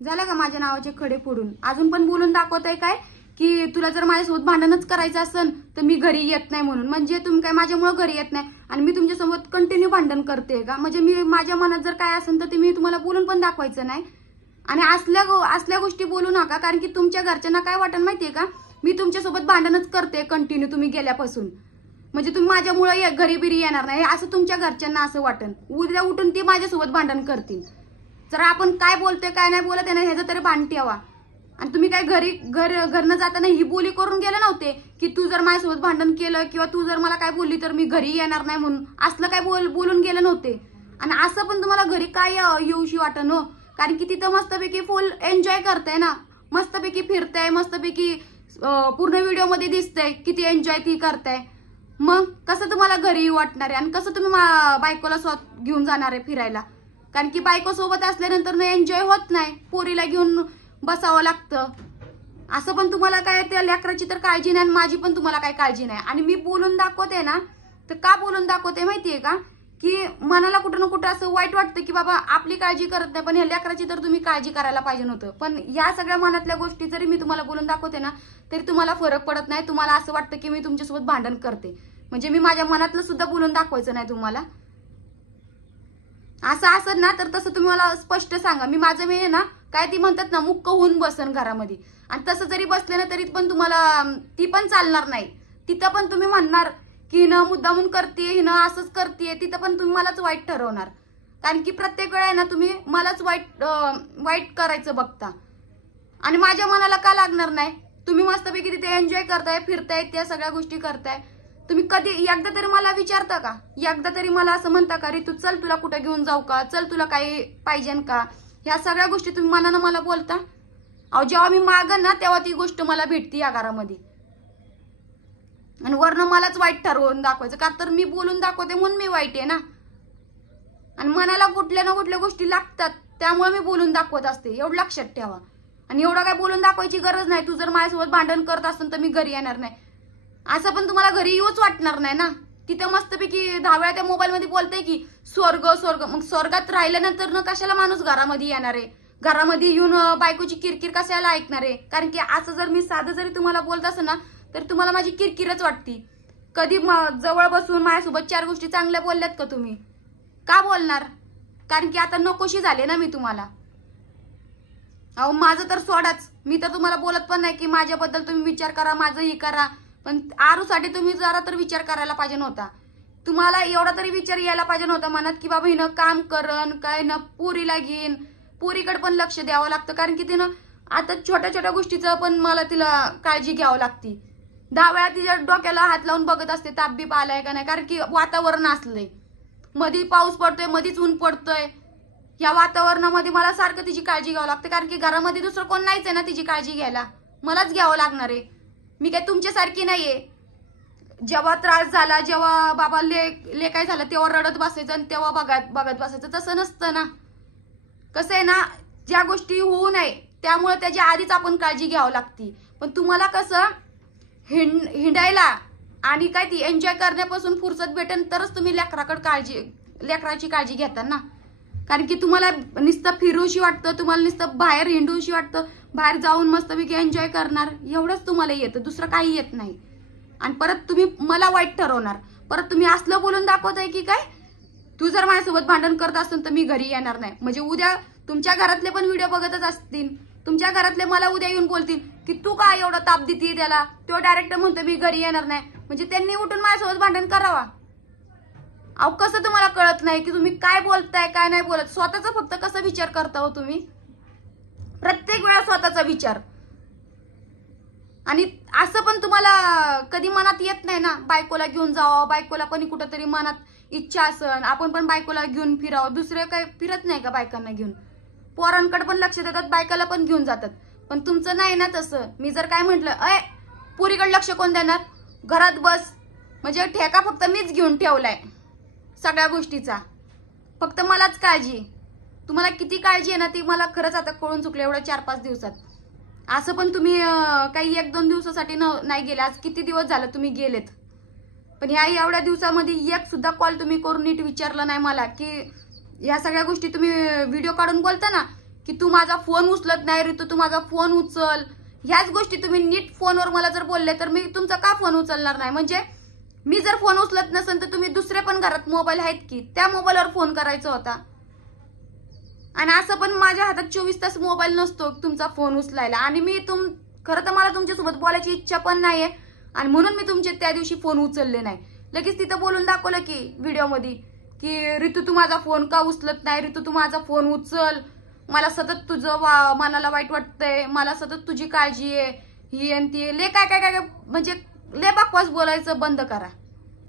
झालं का माझ्या नावाचे खडे फोडून? अजून पण बोलून दाखवताय काय की तुला जर माझ्यासोबत भांडणच करायचं असेल तर मी घरी येत नाही म्हणून. म्हणजे तुम्ही काय माझ्यामुळे घरी येत नाही आणि मी तुमच्यासोबत कंटिन्यू भांडण करते का? म्हणजे मी माझ्या मनात जर काय असेल तर ते मी तुम्हाला बोलून पण दाखवायचं नाही. आणि असल्या गोष्टी बोलू नका, कारण की तुमच्या घरच्यांना काय वाटण माहितीये का, मी तुमच्यासोबत भांडणच करते कंटिन्यू तुम्ही गेल्यापासून. म्हणजे तुम्ही माझ्यामुळे घरी बिरी येणार नाही असं तुमच्या घरच्यांना असं वाटण. उद्या उठून ती माझ्यासोबत भांडण करतील. जर आपण काय बोलतोय काय नाही बोलत आहे ना ह्याचं तरी भान ठेवा. आणि तुम्ही काय घरनं जाताना ही बोली करून गेले नव्हते की तू जर माझ्यासोबत भांडण केलं किंवा तू जर मला काय बोलली तर मी घरी येणार नाही म्हणून. असलं काय बोलून गेले नव्हते. आणि असं पण तुम्हाला घरी काय येऊशी वाटण हो, कारण की तिथं मस्तपैकी फुल एन्जॉय करताय ना, मस्तपैकी फिरताय, मस्तपैकी पूर्ण व्हिडिओ मध्ये दिसतंय किती एन्जॉय ती करताय. मग कसं तुम्हाला घरी वाटणार आहे आणि कसं तुम्ही बायकोला स्वतः घेऊन जाणार आहे फिरायला? कारण की बायको सोबत असल्यानंतर ना एन्जॉय होत नाही, पोरीला घेऊन बसावं लागतं. असं पण तुम्हाला काय त्या लेकराची तर काळजी नाही आणि माझी पण तुम्हाला काय काळजी नाही. आणि मी बोलून दाखवते ना, तर का बोलून दाखवते माहितीये का, की मनाला कुठं ना कुठं असं वाईट वाटतं की बाबा आपली काळजी करत नाही पण ह्या लेकराची तर तुम्ही काळजी करायला पाहिजे नव्हतं. पण या सगळ्या मनातल्या गोष्टी जरी मी तुम्हाला बोलून दाखवते ना तरी तुम्हाला फरक पडत नाही. तुम्हाला असं वाटतं की मी तुमच्यासोबत भांडण करते. म्हणजे मी माझ्या मनातलं सुद्धा बोलून दाखवायचं नाही तुम्हाला. असं असं ना तर तसं तुम्ही मला स्पष्ट सांगा. मी ना काय ती म्हणतात ना मुक्क होऊन बसन घरामध्ये. आणि तसं जरी बसले ना तरी पण तुम्हाला ती पण चालणार नाही. तिथं पण तुम्ही म्हणणार की हिनं मुद्दामून करते, हिनं असंच करते. तिथं पण तुम्ही मलाच वाईट ठरवणार. कारण की प्रत्येक वेळा ना तुम्ही मलाच वाईट करायचं बघता. आणि माझ्या मनाला का लागणार नाही? तुम्ही मस्तपैकी तिथे एन्जॉय करताय, फिरताय, त्या सगळ्या गोष्टी करताय. तुम्ही कधी एकदा तरी मला विचारता का? एकदा तरी मला असं म्हणता का रे तू चल तुला कुठे घेऊन जाऊ का, चल तुला काही पाहिजे का? ह्या सगळ्या गोष्टी तुम्ही मनानं मला बोलता. अहो जेव्हा मी मागन ना तेव्हा ती गोष्ट मला भेटती या घरामध्ये. आणि वरनं मलाच वाईट ठरवून दाखवायचं का, तर मी बोलून दाखवते म्हणून मी वाईट आहे ना. आणि मनाला कुठल्या ना कुठल्या गोष्टी लागतात त्यामुळे मी बोलून दाखवत असते, एवढं लक्षात ठेवा. आणि एवढं काय बोलून दाखवायची गरज नाही. तू जर माझ्यासोबत भांडण करत असेल तर मी घरी येणार नाही असं पण तुम्हाला घरी येऊच वाटणार नाही ना. तिथं मस्तपैकी 10 वेळा त्या मोबाईल मध्ये बोलतंय की स्वर्ग स्वर्ग. मग स्वर्गात राहिल्यानंतर ना कशाला माणूस घरामध्ये येणार आहे? घरामध्ये येऊन बायकोची किरकिर कशाला ऐकणार आहे? कारण की असं जर मी साधं जरी तुम्हाला बोलत असेल ना तर तुम्हाला माझी किरकिरच वाटती. कधी जवळ बसून माझ्यासोबत 4 गोष्टी चांगल्या बोलल्यात का तुम्ही? का बोलणार? कारण की आता नकोशी झाले ना मी तुम्हाला. अहो माझं तर सोडाच, मी तर तुम्हाला बोलत पण नाही की माझ्याबद्दल तुम्ही विचार करा, माझंही करा. पण आरूसाठी तुम्ही जरा तर विचार करायला पाहिजे नव्हता. तुम्हाला एवढा तरी विचार यायला पाहिजे नव्हता मनात की बाबा हिनं काम करण काय ना, पुरीला घेईन, पुरीकडे पण लक्ष द्यावं लागतं. कारण की तिनं आता छोट्या छोट्या गोष्टीचं पण मला तिला काळजी घ्यावं लागती. 10 वेळा तिच्या डोक्याला हात लावून बघत असते ताप बीप आलाय का नाही. कारण की वातावरण असलंय, मधी पाऊस पडतोय, मधीच ऊन पडतोय. या वातावरणामध्ये मला सारखं तिची काळजी घ्यावं लागते. कारण की घरामध्ये दुसरं कोण नाहीच आहे ना तिची काळजी घ्यायला, मलाच घ्यावं लागणार आहे. मी काय तुमच्यासारखी नाहीये. जेव्हा त्रास झाला, जेव्हा बाबा ले काय झालं तेव्हा रडत बसायचं आणि तेव्हा बघत बसायचं, तसं नसतं ना. कसं आहे ना, ज्या गोष्टी होऊ नये त्यामुळे त्याच्या आधीच आपण काळजी घ्यावं लागती. पण तुम्हाला कसं हिंडायला आणि काय ती एन्जॉय करण्यापासून फुरसत भेटेल तरच तुम्ही लेकराची काळजी घेता ना. कारण की तुम्हाला नुसतं फिरूशी वाटतं, तुम्हाला नुसतं बाहेर हिंडूशी वाटतं, बाहेर जाऊन मस्तपैकी एन्जॉय करणार एवढंच तुम्हाला येतं, दुसरं काही येत नाही. आणि परत तुम्ही मला वाईट ठरवणार. परत तुम्ही असलं बोलून दाखवताय की काय तू जर माझ्यासोबत भांडण करत असेल तर मी घरी येणार नाही. म्हणजे उद्या तुमच्या घरातले पण व्हिडिओ बघतच असतील, तुमच्या घरातले मला उद्या येऊन बोलतील की तू काय एवढा ताप देते त्याला, तो डायरेक्ट म्हणतो मी घरी येणार नाही. म्हणजे त्यांनी उठून माझ्यासोबत भांडण करावा. अहो कसं तुम्हाला कळत नाही की तुम्ही काय बोलताय काय नाही बोलत? स्वतःचा फक्त कसा विचार करता हो तुम्ही? प्रत्येक वेळा स्वतःचा विचार. आणि असं पण तुम्हाला कधी मनात येत नाही ना बायकोला घेऊन जावं, बायकोला पण कुठंतरी मनात इच्छा असन आपण पण बायकोला घेऊन फिरावं. दुसरे काही फिरत नाही का बायकांना घेऊन? पोरांकडे पण लक्ष देतात, बायकाला पण घेऊन जातात. पण तुमचं नाही ना तसं. मी जर काय म्हटलं पुरीकडे लक्ष कोण देणार, घरात बस, म्हणजे ठेका फक्त मीच घेऊन ठेवलाय सगळ्या गोष्टीचा. फक्त मलाच काळजी. तुम्हाला किती काळजी आहे ना ती मला खरंच आता कळून चुकलं एवढ्या 4-5 दिवसात. असं पण तुम्ही काही 1-2 दिवसासाठी नाही गेले. आज किती दिवस झालं तुम्ही गेलेत, पण ह्या एवढ्या दिवसामध्ये एक सुद्धा कॉल तुम्ही करून नीट विचारलं नाही मला की ह्या सगळ्या गोष्टी तुम्ही व्हिडिओ काढून बोलता ना की तू माझा फोन उचलत नाही ऋतू, तू माझा फोन उचल. ह्याच गोष्टी तुम्ही नीट फोनवर मला जर बोलले तर मी तुमचा का फोन उचलणार नाही. म्हणजे मी जर फोन उचलत नसेल तर तुम्ही दुसरे पण घरात मोबाईल आहेत की त्या मोबाईलवर फोन करायचा होता. आणि असं पण माझ्या हातात 24 तास मोबाईल नसतो तुमचा फोन उचलायला. आणि मी खरं तर मला तुमच्यासोबत बोलायची इच्छा पण नाहीये आणि म्हणून मी तुमचे त्या दिवशी फोन उचलले नाही. लगेच तिथं बोलून दाखवलं की व्हिडिओमध्ये की ऋतू तू माझा फोन का उचलत नाही, ऋतू तू माझा फोन उचल, मला सतत तुझं मनाला वाईट वाटतंय, मला सतत तुझी काळजी आहे, ही आणि ती ले काय काय काय म्हणजे ले बकवास बोलायचं बंद करा.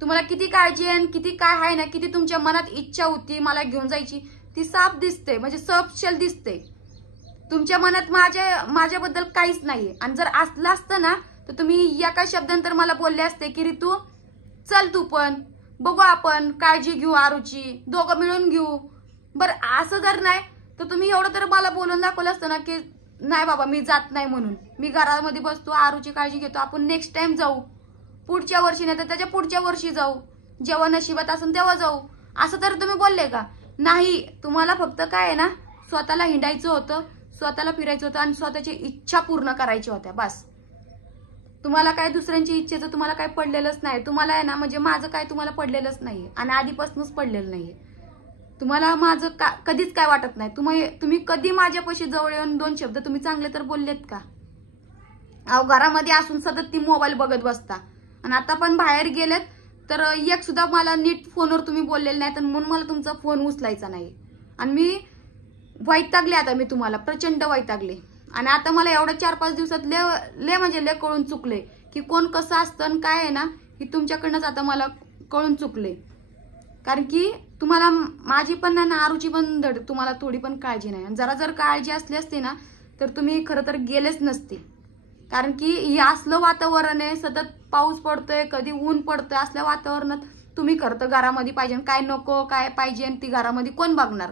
तुम्हाला किती काळजी आहे किती काय आहे ना, किती तुमच्या मनात इच्छा होती मला घेऊन जायची ती साफ दिसते, म्हणजे सपशेल दिसते. तुमच्या मनात माझ्याबद्दल काहीच नाहीये. आणि जर असलं असतं ना तर तुम्ही एका शब्दांतर मला बोलले असते की ऋतू चल तू पण बघू, आपण काळजी घेऊ आरूची, दोघं मिळून घेऊ. बरं असं जर नाही तर तुम्ही एवढं तर मला बोलून दाखवलं असतं ना की नाही बाबा मी जात नाही म्हणून, मी घरामध्ये बसतो, आरूची काळजी घेतो, आपण नेक्स्ट टाइम जाऊ, पुढच्या वर्षी नाही तर त्याच्या पुढच्या वर्षी जाऊ, जेव्हा नशिबात असेल तेव्हा जाऊ. असं तर तुम्ही बोलले का? नाही. तुम्हाला फक्त काय आहे ना, स्वतःला हिंडायचं होतं, स्वतःला फिरायचं होतं आणि स्वतःची इच्छा पूर्ण करायची होत्या बस. तुम्हाला काय दुसऱ्यांची इच्छेचं तुम्हाला काय पडलेलंच नाही. तुम्हाला आहे ना म्हणजे माझं काय तुम्हाला पडलेलंच नाहीये आणि आधीपासूनच पडलेलं नाहीये. तुम्हाला माझं कधीच काय वाटत नाही. तुम्ही कधी माझ्यापाशी जवळ येऊन 2 शब्द तुम्ही चांगले तर बोललेत का? अहो घरामध्ये असून सतत ती मोबाईल बघत बसता आणि आता पण बाहेर गेलेत तर एक सुद्धा मला नीट फोनवर तुम्ही बोललेलं नाही, तर म्हणून मला तुमचा फोन उचलायचा नाही. आणि मी वैतागले आता, मी तुम्हाला प्रचंड वैतागले. आणि आता मला एवढ्या 4-5 दिवसात ले कळून चुकले की कोण कसं असतं आणि काय आहे ना, ही तुमच्याकडनंच आता मला कळून चुकले. कारण की तुम्हाला माझी पण ना आरूची पण तुम्हाला थोडी पण काळजी नाही. जरा जर काळजी असली असती ना तर तुम्ही खरं तर गेलेच नसते. कारण की हे असलं वातावरण आहे, सतत पाऊस पडतोय, कधी ऊन पडतोय, असल्या वातावरणात तुम्ही खरं तर घरामध्ये पाहिजे. काय नको काय पाहिजे आणि ती घरामध्ये कोण बघणार.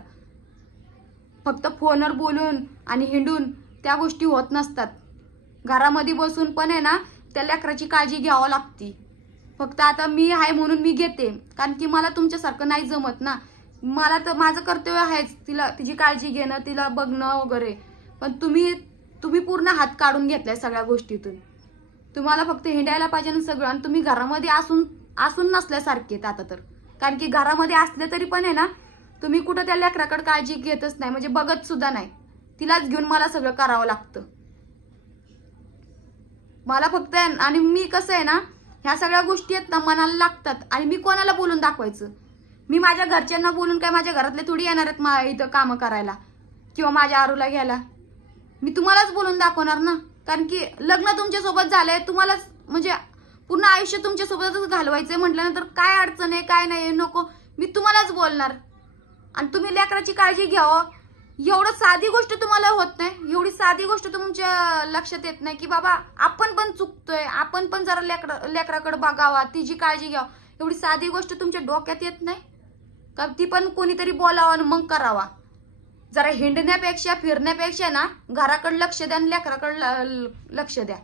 फक्त फोनवर बोलून आणि हिंडून त्या गोष्टी होत नसतात. घरामध्ये बसून पण आहे ना त्या लेकराची काळजी घ्यावं लागती. फक्त आता मी आहे म्हणून मी घेते, कारण की मला तुमच्यासारखं नाही जमत ना. मला तर माझं कर्तव्य आहेच तिची काळजी घेणं, तिला बघणं वगैरे. पण तुम्ही पूर्ण हात काढून घेतलाय सगळ्या गोष्टीतून. तुम्हाला फक्त हिंडायला पाहिजे ना सगळं, आणि तुम्ही घरामध्ये असून नसल्यासारखे आता तर. कारण की घरामध्ये असले तरी पण आहे ना तुम्ही कुठं त्या लेकराकडे काळजी घेतच नाही, म्हणजे बघत सुद्धा नाही. तिलाच घेऊन मला सगळं करावं लागतं. मला फक्त आणि मी कसं आहे ना, ह्या सगळ्या गोष्टी आहेत ना मनाला लागतात. आणि मी कोणाला बोलून दाखवायचं? मी माझ्या घरच्यांना बोलून काय माझ्या घरातले थोडी येणार आहेत इथं कामं करायला किंवा माझ्या आरूला घ्यायला. मी तुम्हालाच बोलून दाखवणार ना. कारण की लग्न तुमच्यासोबत झालंय, तुम्हालाच म्हणजे पूर्ण आयुष्य तुमच्यासोबतच घालवायचंय म्हटल्यानंतर काय अडचण आहे काय नाही नको, मी तुम्हालाच बोलणार. आणि तुम्ही लेकराची काळजी घ्यावं एवढं साधी गोष्ट तुम्हाला होत नाही, एवढी साधी गोष्ट तुमच्या लक्षात येत नाही की बाबा आपण पण चुकतोय, आपण पण जरा लेकराकडे बघावा, तिची काळजी घ्यावं. एवढी साधी गोष्ट तुमच्या डोक्यात येत नाही का? ती पण कोणीतरी बोलावं आणि मग करावा. जरा हिंडण्यापेक्षा फिरण्यापेक्षा ना घराकडे लक्ष द्या आणि लेकराकडे लक्ष द्या.